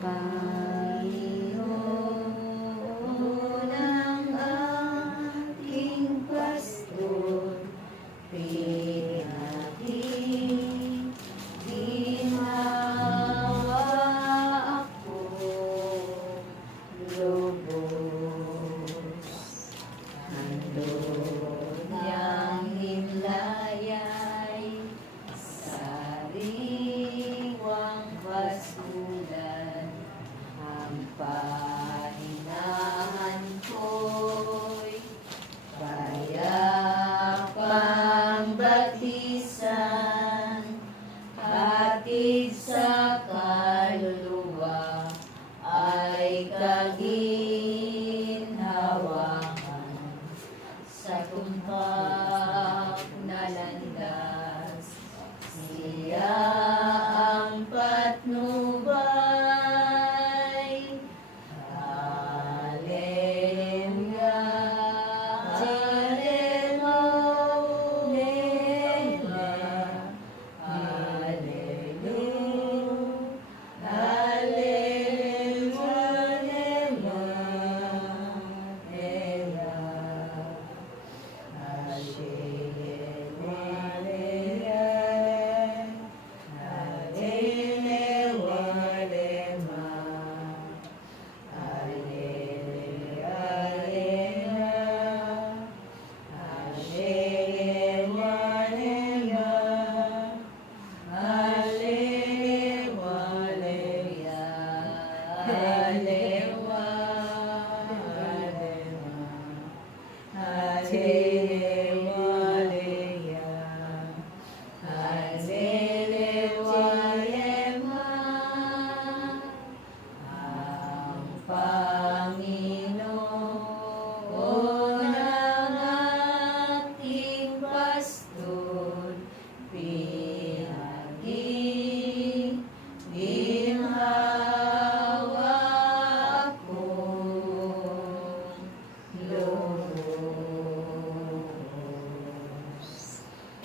Panginoon ang aking pastor, pinaging ginawa ako lubos. Handog niyang hinlayay, sariwang basulan, ang pahinahan ko'y payapang batisan, hatid sa kaluluwa ay kaginhawahan, sa tumpak na landas siya ang patnubay. Hallelujah, Hallelujah, Hallelujah, ang Panginoon ang ating pastor, pinaging ginhawa ako lubos.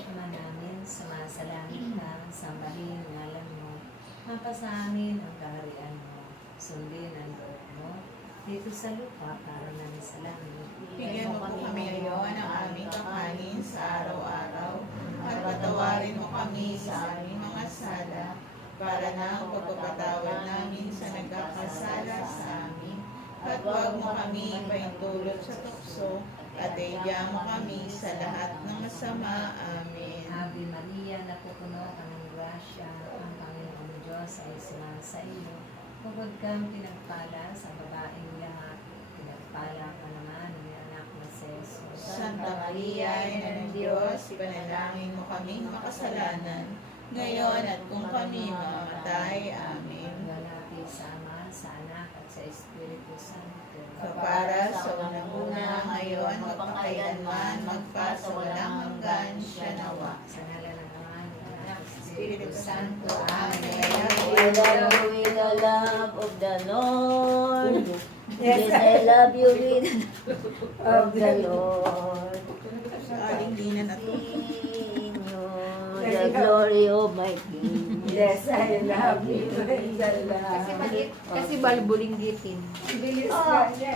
Ama namin, sumasalangit ka, sambahin ang ngalan mo, mapasa amin ang kaharian mo, sundin ang loob mo, dito sa lupa para namin sa langit. Bigyan mo po kami ngayon ang aming kakanin sa araw-araw at patawarin mo kami sa aming mga sala para na ang pagpapatawad namin sa nagkakasala sa amin. At huwag mo kami paintulot sa tukso at iyan mo kami sa lahat ng masama. Amen. Ave Maria, napupuno ka ng grasya, ang Panginoong Diyos ay sumasa iyo. Bukod kang pinagpala sa babaeng lahat, pinagpala ka naman ng anak na si Jesus. Santa Maria, Ina ng Diyos, ipanalangin mo kaming makasalanan, ngayon at kung kami mamamatay. Amen. Galati sa Ama, sa Anak, at sa Espiritu Santo. Kapara sa unang-una, ngayon, magpakailanman, magpasawalang hanggan, siya nawa. Sa ngalan ng Ama, ng Anak, at sa Espiritu Espiritu Santo. Santo. Amen. I love you with the love of the Lord. Yes, I love you with the love of the Lord. Alinginan at The glory of my King. Yes, I love you with the love. Kasi balbuling gitin. Bilis ka niya.